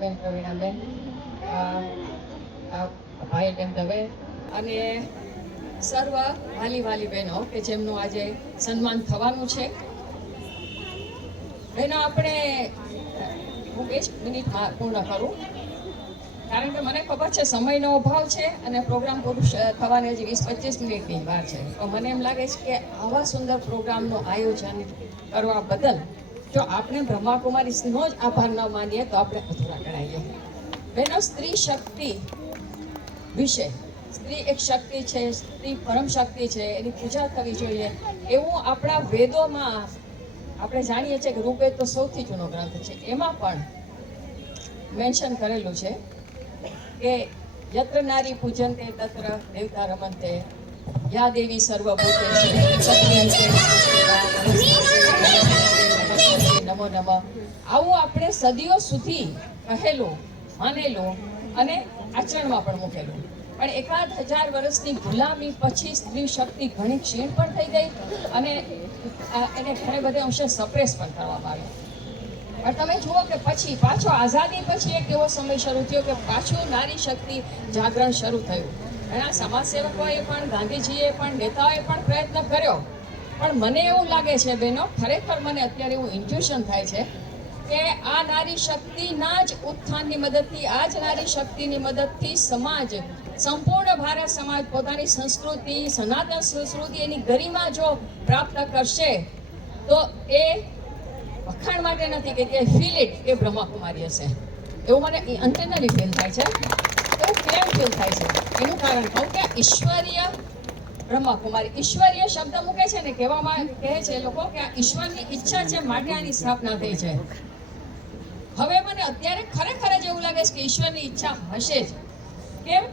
બેન પ્રવીણાબેન, ભાઈ બેન દવે અને સર્વ વાલી બહેનો કે જેમનું આજે સન્માન થવાનું છે. બહેનો, આપણે હું 20 મિનિટમાં પૂર્ણ કરું, કારણ કે મને ખબર છે સમયનો અભાવ છે અને પ્રોગ્રામ પૂરું થવાને હજી 20-25 મિનિટની વાર છે. તો મને એમ લાગે છે કે આવા સુંદર પ્રોગ્રામનું આયોજન કરવા બદલ જો આપણે બ્રહ્માકુમારીનો જ આભાર ન માનીએ તો આપણે અધૂરા ગણાઈએ. બહેનો, સ્ત્રી શક્તિ વિશે, સ્ત્રી એક શક્તિ છે, સ્ત્રી પરમ શક્તિ છે, એની પૂજા થવી જોઈએ એવું આપણા વેદોમાં આપણે જાણીએ છીએ કે ઋગ્વેદ તો સૌથી જૂનો ગ્રંથ છે, એમાં પણ મેન્શન કરેલું છે કે યત્ર નારી પૂજન્તે તત્ર દેવતા રમન્તે, યા દેવી સર્વભૂતેષુ નમો નમઃ. આવું આપણે સદીઓ સુધી કહેલું, માનેલું અને આચરણમાં પણ મૂકેલું. પણ 1000 વર્ષની ગુલામી પછી સ્ત્રી શક્તિ ઘણી ક્ષીણ પણ થઈ ગઈ અને એને ઘણે બધે અંશે સપ્રેસ પણ કરવામાં આવી. પણ તમે જુઓ કે પછી પાછો આઝાદી પછી એક એવો સમય શરૂ થયો કે પાછું નારી શક્તિ જાગરણ શરૂ થયું. ઘણા સમાજસેવકોએ પણ, ગાંધીજીએ પણ, નેતાઓએ પણ પ્રયત્ન કર્યો. પણ મને એવું લાગે છે બહેનો, ખરેખર મને અત્યારે એવું ઇન્ટ્યુશન થાય છે કે આ નારી શક્તિના જ ઉત્થાનની મદદથી, આ જ નારી શક્તિની મદદથી સમાજ, સંપૂર્ણ ભારત સમાજ પોતાની સંસ્કૃતિ, સનાતન સંસ્કૃતિ, એની ગરિમા જો પ્રાપ્ત કરશે તો એ વખાણ માટે નથી કે તે ફીલ ઇટ કે બ્રહ્માકુમારી હશે, એવું મને ઇન્ટરનલી ફીલ થાય છે. એવું કેમ ફીલ થાય છે એનું કારણ કહું કે ઈશ્વરીય બ્રહ્માકુમારી, ઈશ્વરીય શબ્દ મૂકે છે ને, કહેવામાં કહે છે લોકો કે આ ઈશ્વરની ઈચ્છા છે માટે આની સ્થાપના થઈ છે. હવે મને અત્યારે ખરેખર જ એવું લાગે છે કે ઈશ્વરની ઈચ્છા હશે જ. કેમ?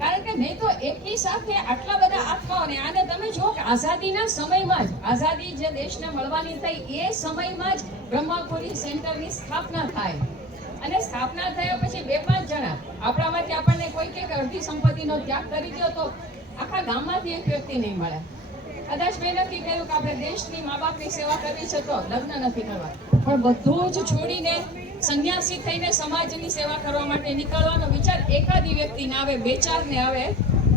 કારણ કે નહીં તો એકી સાથે આટલા બધા આત્માઓને, આને તમે જુઓ કે આઝાદીના સમયમાં જ, આઝાદી જે દેશને મળવાની થઈ એ સમયમાં જ બ્રહ્માકુમારી સેન્ટરની સ્થાપના થાય. અને સ્થાપના થયા પછી 2-5 જણા આપણામાંથી આપણને કોઈ કે અડધી સંપત્તિનો ત્યાગ કરી દો તો આખા ગામમાંથી એક વ્યક્તિ નહીં મળે. કદાચ મેં નક્કી કર્યું કે આપણે દેશની, મા બાપની સેવા કરવી છે તો લગ્ન નથી કરવા, પણ બધું જ છોડીને સંન્યાસી થઈને સમાજની સેવા કરવા માટે નીકળવાનો વિચાર એકાદી વ્યક્તિ ના આવે, 2-4 ને આવે.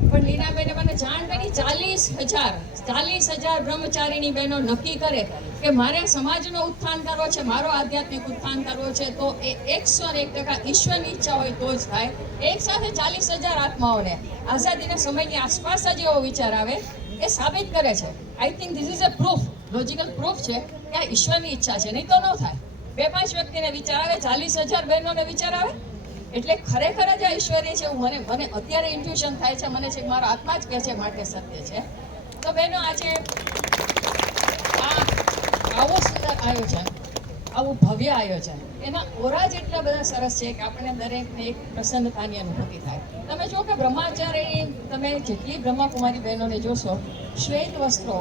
પણ લીનાબેને મને જાણ કરી 40,000 બ્રહ્મચારીની બહેનો નક્કી કરે કે મારે સમાજનો ઉત્થાન કરવો છે, મારો આધ્યાત્મિક ઉત્થાન કરવો છે, તો એ 101% ઈશ્વરની ઈચ્છા હોય તો જ થાય. એક સાથે 40,000 આત્માઓને આઝાદીના સમયની આસપાસ જ એવો વિચાર આવે એ સાબિત કરે છે. I think this is a proof, logical proof છે કે આ ઈશ્વરની ઈચ્છા છે, નહીં તો ન થાય. 2-5 વ્યક્તિને વિચાર આવે, 40,000 બહેનોને વિચાર આવે, એટલે ખરેખર જ આ ઈશ્વરી છે એવું મને અત્યારે ઇન્ટ્યુશન થાય છે. મને છે મારો આત્મા જ કહે છે માટે સત્ય છે. તો બહેનો, આજે આવું સુંદર આયોજન, આવું ભવ્ય આયોજન, એના ઓરા જ એટલા બધા સરસ છે કે આપણને દરેકને એક પ્રસન્નતાની અનુભૂતિ થાય. તમે જો કે બ્રહ્માચાર્યની, તમે જેટલી બ્રહ્માકુમારી બહેનોને જોશો, શ્વેત વસ્ત્રો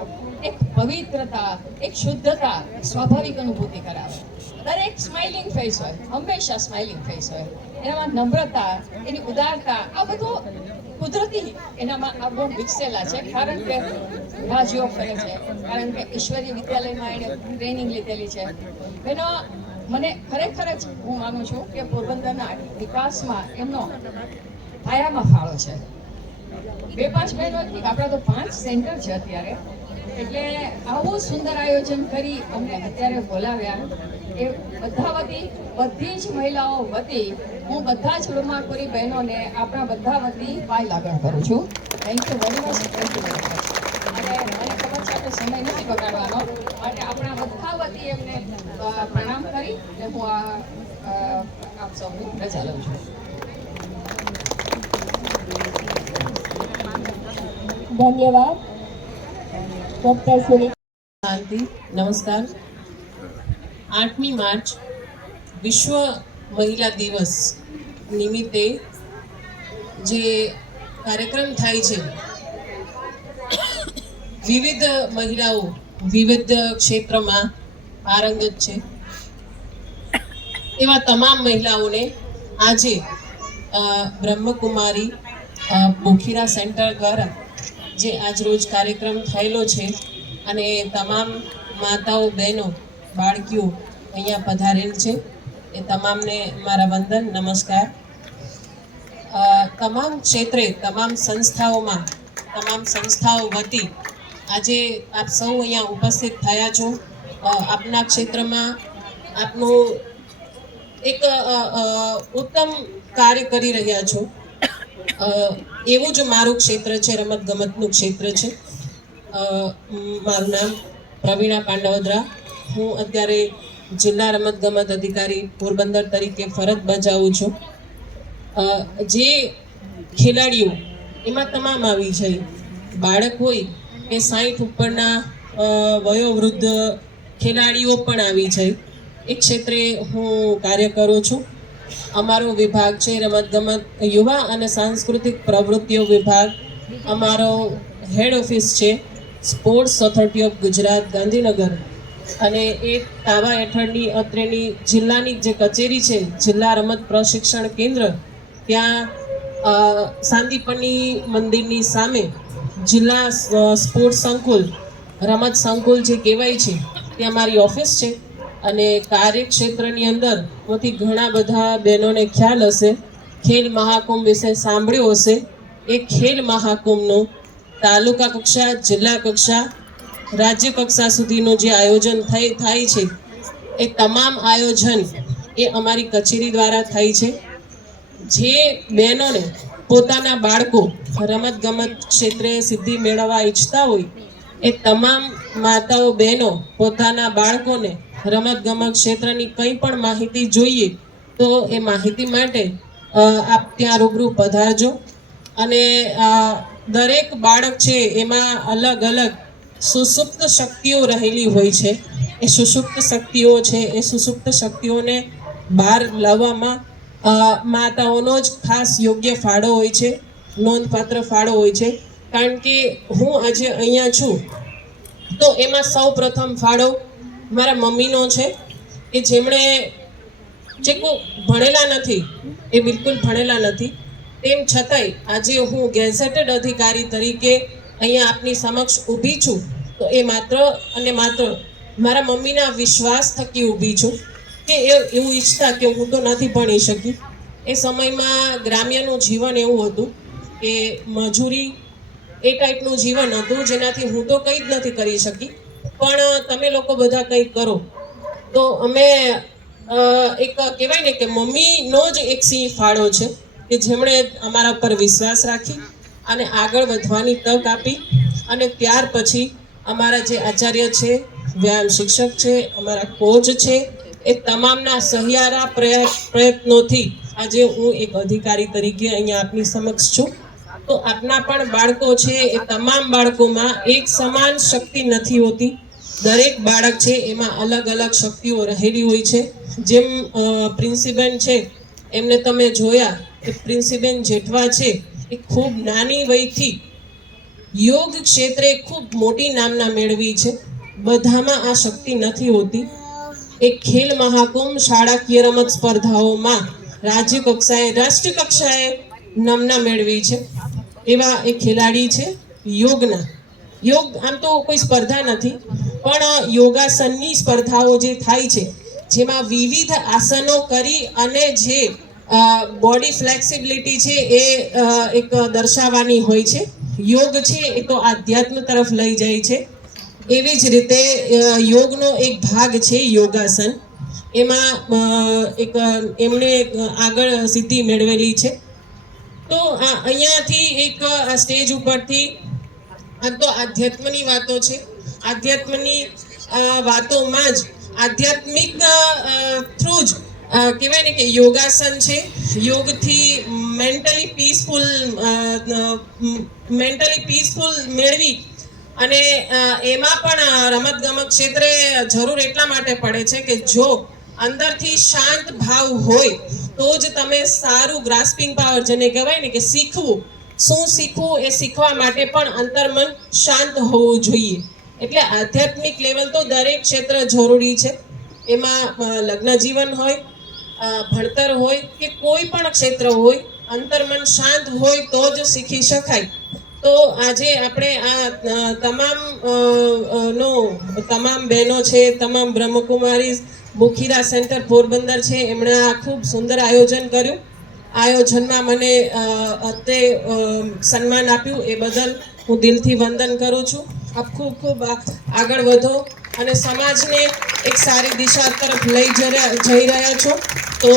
એક પવિત્રતા, એક શુદ્ધતા, સ્વાભાવિક અનુભૂતિ કરાવે. દરેક સ્માઇલિંગ ફેસ હોય, હંમેશા સ્માઇલિંગ ફેસ હોય. એનામાં નમ્રતા, એની ઉદારતા, આ બધું કુદરતી એનામાં આ બહુ વિકસેલા છે. કારણ કે રાજયોગ કરે છે, કારણ કે ઈશ્વરીય વિદ્યાલયમાં એને ટ્રેનિંગ લીધેલી છે. એનો મને ખરેખર જ હું માનું છું કે પોરબંદરના વિકાસમાં એમનો પાયામાં ફાળો છે. 2-5 બહેનો, આપણા તો 5 સેન્ટર છે અત્યારે. એટલે આવું સુંદર આયોજન કરી અમને અત્યારે બોલાવ્યા એ બધા વતી, બધી જ મહિલાઓ વતી હું બધા જ બ્રહ્માકુમારી બહેનોને આપણા બધા વતી પાય લાગણ કરું છું. Thank you very much, thank you very much. અને મને ખબર છે આપણે સમય નથી બગાડવાનો, માટે આપણા બધા વતી એમને પ્રણામ કરી અને હું આપ સૌની રજા લઉં છું. ધન્યવાદ ડોક્ટર સુરેશ. શાંતિ. નમસ્કાર. 8મી માર્ચ વિશ્વ મહિલા દિવસ નિમિત્તે જે કાર્યક્રમ થાય છે, વિવિધ મહિલાઓ વિવિધ ક્ષેત્રમાં પારંગત છે એવા તમામ મહિલાઓને આજે બ્રહ્મકુમારી બોખીરા સેન્ટર દ્વારા જે આજરોજ કાર્યક્રમ થયેલો છે અને તમામ માતાઓ, બહેનો, બાળકીઓ અહીંયા પધારેલ છે. એ તમામને મારા વંદન, નમસ્કાર. તમામ ક્ષેત્રે, તમામ સંસ્થાઓ વતી આજે આપ સૌ અહીંયા ઉપસ્થિત થયા છો. આપના ક્ષેત્રમાં આપનું એક ઉત્તમ કાર્ય કરી રહ્યા છો. એવું જ મારું ક્ષેત્ર છે, રમતગમતનું ક્ષેત્ર છે. મારું નામ પ્રવીણા પાંડવદરા. હું અત્યારે જિલ્લા રમતગમત અધિકારી પોરબંદર તરીકે ફરજ બજાવું છું. જે ખેલાડીઓ એમાં તમામ આવી જાય, બાળક હોય કે 60 ઉપરના વયોવૃદ્ધ ખેલાડીઓ પણ આવી જાય, એ ક્ષેત્રે હું કાર્ય કરું છું. અમારો વિભાગ છે રમતગમત, યુવા અને સાંસ્કૃતિક પ્રવૃત્તિઓ વિભાગ. અમારો હેડ ઓફિસ છે sports authority of Gujarat, Gandhinagar. અને એ તાવા હેઠળની અત્રેની જિલ્લાની જે કચેરી છે, જિલ્લા રમત પ્રશિક્ષણ કેન્દ્ર, ત્યાં સાંદીપની મંદિરની સામે જિલ્લા સ્પોર્ટ્સ સંકુલ, રમત સંકુલ જે કહેવાય છે, ત્યાં મારી ઓફિસ છે. અને કાર્યક્ષેત્રની અંદર માંથી ઘણા બધા બહેનોને ખ્યાલ હશે, ખેલ મહાકુંભ વિશે સાંભળ્યું હશે. એ ખેલ મહાકુંભનું તાલુકા કક્ષા, જિલ્લા કક્ષા, રાજ્ય કક્ષા સુધીનું જે આયોજન થાય છે, એ તમામ આયોજન એ અમારી કચેરી દ્વારા થાય છે. જે બહેનોને પોતાના બાળકો રમતગમત ક્ષેત્રે સિદ્ધિ મેળવવા ઈચ્છતા હોય, એ તમામ માતાઓ બહેનો પોતાના બાળકોને રમતગમત ક્ષેત્રની કંઈ પણ માહિતી જોઈએ તો એ માહિતી માટે આપ ત્યાં રૂબરૂ પધારજો. અને દરેક બાળક છે એમાં અલગ અલગ સુસુપ્ત શક્તિઓ રહેલી હોય છે. એ સુસુપ્ત શક્તિઓને બહાર લાવવામાં માતાઓનો જ ખાસ યોગ્ય ફાળો હોય છે, નોંધપાત્ર ફાળો હોય છે. કારણ કે હું આજે અહીંયા છું તો એમાં સૌ પ્રથમ ફાળો મારા મમ્મીનો છે, કે જેમણે જે કોઈ ભણેલા નથી, એ બિલકુલ ભણેલા નથી, તેમ છતાંય આજે હું ગેઝેટેડ અધિકારી તરીકે અહીંયા આપની સમક્ષ ઊભી છું. તો એ માત્ર અને માત્ર મારા મમ્મીના વિશ્વાસ થકી ઊભી છું, કે એવું ઈચ્છતા કે હું તો નથી ભણી શકી. એ સમયમાં ગ્રામ્યનું જીવન એવું હતું કે મજૂરી એ ટાઈપનું જીવન હતું, જેનાથી હું તો કંઈ જ નથી કરી શકી. પણ તમે લોકો બધા કંઈક કરો તો અમે એક કહેવાય ને કે મમ્મીનો જ એક સિંહ ફાળો છે, કે જેમણે અમારા પર વિશ્વાસ રાખી અને આગળ વધવાની તક આપી. અને ત્યાર પછી અમારા જે આચાર્ય છે, વ્યાયામ શિક્ષક છે, અમારા કોચ છે, એ તમામના સહિયારા પ્રયત્નોથી આજે હું એક અધિકારી તરીકે અહીંયા આપની સમક્ષ છું. તો આપના પણ બાળકો છે, એ તમામ બાળકોમાં એક સમાન શક્તિ નથી હોતી. દરેક બાળક છે એમાં અલગ અલગ શક્તિઓ રહેલી હોય છે. જેમ પ્રિન્સીબેન છે, એમને તમે જોયા કે પ્રિન્સીબેન જેઠવા છે, એ ખૂબ નાની વયથી યોગ ક્ષેત્રે ખૂબ મોટી નામના મેળવી છે. બધામાં આ શક્તિ નથી હોતી. એક ખેલ મહાકુંભ, શાળાકીય રમત સ્પર્ધાઓમાં રાજ્ય કક્ષાએ, રાષ્ટ્રીય કક્ષાએ નામના મેળવી છે. એવા એક ખેલાડી છે યોગના. યોગ આમ તો કોઈ સ્પર્ધા નથી, પણ યોગાસનની સ્પર્ધાઓ જે થાય છે, જેમાં વિવિધ આસનો કરી અને જે બોડી ફ્લેક્સિબિલિટી છે એ એક દર્શાવવાની હોય છે. યોગ છે એ તો આધ્યાત્મ તરફ લઈ જાય છે. એવી જ રીતે યોગનો એક ભાગ છે યોગાસન. એમાં એમણે આગળ સિદ્ધિ મેળવેલી છે. તો અહીંયાથી એક આ સ્ટેજ ઉપરથી આ તો આધ્યાત્મની વાતો છે. આધ્યાત્મની વાતોમાં જ આધ્યાત્મિક થ્રુ જ કહેવાય ને કે યોગાસન છે. યોગથી મેન્ટલી પીસફુલ મેળવી અને એમાં પણ રમતગમત ક્ષેત્રે જરૂર એટલા માટે પડે છે કે જો અંદરથી શાંત ભાવ હોય તો જ તમે સારું ગ્રાસ્પિંગ પાવર, જેને કહેવાય ને કે શીખવું, શું શીખવું એ શીખવા માટે પણ અંતર્મન શાંત હોવું જોઈએ. એટલે આધ્યાત્મિક લેવલ તો દરેક ક્ષેત્ર જરૂરી છે. એમાં લગ્ન જીવન હોય, ભણતર હોય કે કોઈ પણ ક્ષેત્ર હોય, અંતર્મન શાંત હોય તો જ શીખી શકાય. તો આજે આપણે આ તમામ બહેનો છે, તમામ બ્રહ્મકુમારી બોખીરા સેન્ટર પોરબંદર છે, એમણે આ ખૂબ સુંદર આયોજન કર્યું. આયોજનમાં મને તે સન્માન આપ્યું એ બદલ હું દિલથી વંદન કરું છું. આપ ખૂબ ખૂબ આગળ વધો અને સમાજને એક સારી દિશા તરફ લઈ જઈ રહ્યા છો. તો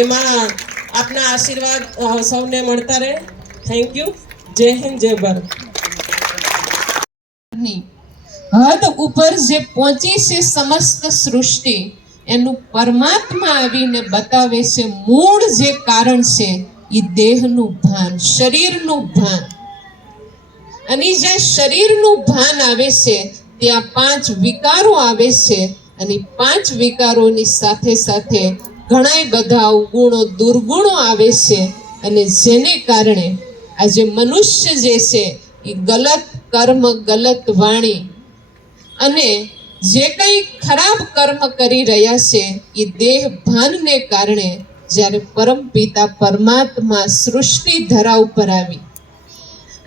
એમાં આપના આશીર્વાદ સૌને મળતા રહે. Thank you. જય હિન્દ, જય ભારત. હદ ઉપર જે પહોંચી છે સમસ્ત સૃષ્ટિ, એનું પરમાત્મા આવીને બતાવે છે મૂળ જે કારણ છે એ દેહનું ભાન, શરીરનું ભાન. અને જ્યાં શરીરનું ભાન આવે છે ત્યાં 5 વિકારો આવે છે, અને 5 વિકારોની સાથે સાથે ઘણા બધા અવગુણો દુર્ગુણો આવે છે. અને જેને કારણે આજે મનુષ્ય જે છે એ ગલત કર્મ, ગલત વાણી અને જે કંઈ ખરાબ કર્મ કરી રહ્યા છે એ દેહ ભાનને કારણે જ્યારે પરમ પિતા પરમાત્મા સૃષ્ટિ ધરા ઉપર આવી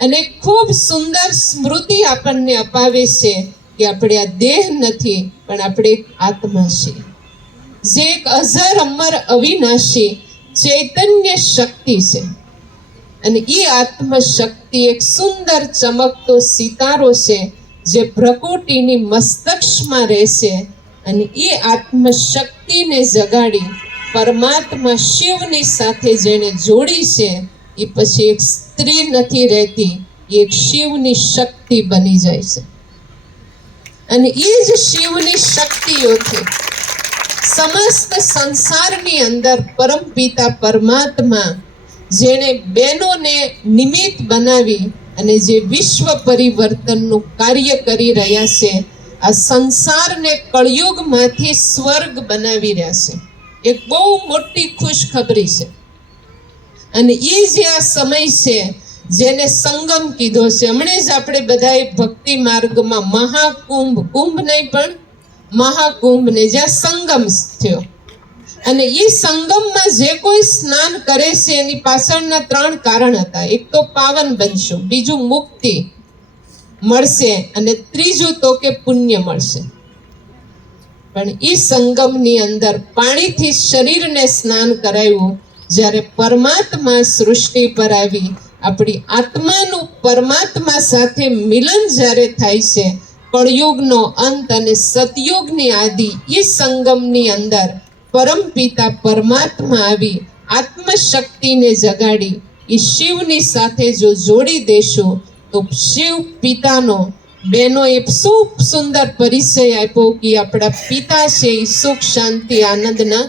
અને ખૂબ સુંદર સ્મૃતિ આપણને અપાવે છે કે આપણે આ દેહ નથી પણ આપણે એક આત્મા છીએ, જે એક અજર અમર અવિનાશી ચૈતન્ય શક્તિ છે. અને એ આત્મશક્તિ એક સુંદર ચમકતો સિતારો છે જે પ્રકૃતિની મસ્તક્ષમાં રહેશે. અને એ આત્મશક્તિને જગાડી પરમાત્મા શિવની સાથે જેને જોડી છે એ પછી એક સ્ત્રી નથી રહેતી, એ એક શિવની શક્તિ બની જાય છે. અને એ જ શિવની શક્તિઓથી સમસ્ત સંસારની અંદર પરમપિતા પરમાત્મા જેણે બહેનોને નિમિત્ત બનાવી અને જે વિશ્વ પરિવર્તનનું કાર્ય કરી રહ્યા છે, આ સંસારને કળયુગમાંથી સ્વર્ગ બનાવી રહ્યા છે. એક બહુ મોટી ખુશખબરી છે. અને એ જે આ સમય છે જેને સંગમ કીધો છે, હમણે જ આપણે બધાએ ભક્તિ માર્ગમાં મહાકુંભ, કુંભ નહીં પણ મહાકુંભને જ્યાં સંગમ થયો, અને એ સંગમમાં જે કોઈ સ્નાન કરે છે એની પાછળના 3 કારણ હતા. એક તો પાવન બનશું, બીજું મુક્તિ મળશે, અને ત્રીજું તો કે પુણ્ય મળશે. પણ એ સંગમની અંદર પાણીથી શરીરને સ્નાન કરાવ્યું. જ્યારે પરમાત્મા સૃષ્ટિ પર આવી, આપણી આત્માનું પરમાત્મા સાથે મિલન જ્યારે થાય છે, કળયુગનો અંત અને સતયુગની આદિ, એ સંગમની અંદર પરમપિતા પરમાત્મા આવી આત્મશક્તિને જગાડી એ શિવની સાથે જો જોડી દેશું તો શિવ પિતાનો બહેનોએ ખૂબ સુંદર પરિચય આપ્યો કે આપણા પિતા છે એ સુખ શાંતિ આનંદના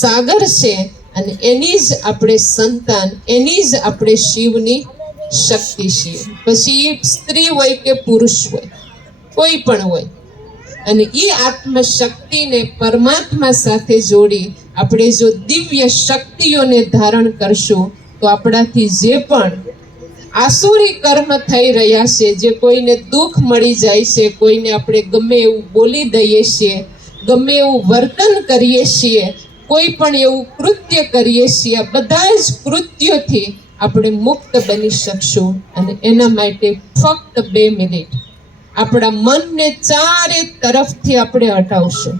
સાગર છે, અને એની જ આપણે સંતાન, એની જ આપણે શિવની શક્તિ છીએ. પછી સ્ત્રી હોય કે પુરુષ હોય, કોઈ પણ હોય. અને એ આત્મશક્તિને પરમાત્મા સાથે જોડી આપણે જો દિવ્ય શક્તિઓને ધારણ કરશું તો આપણાથી જે પણ આસુરી કર્મ થઈ રહ્યા છે, જે કોઈને દુઃખ મળી જાય છે, કોઈને આપણે ગમે એવું બોલી દઈએ છીએ, ગમે એવું વર્તન કરીએ છીએ, કોઈ પણ એવું કૃત્ય કરીએ છીએ, આ બધા જ કૃત્યોથી આપણે મુક્ત બની શકશું. અને એના માટે ફક્ત 2 મિનિટ આપણા મનને ચારે તરફથી આપણે હટાવશું.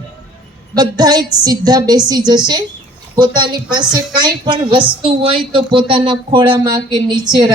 બધા જ સીધા બેસી જશે. પોતાની પાસે કાંઈ પણ વસ્તુ હોય તો પોતાના ખોળામાં કે નીચે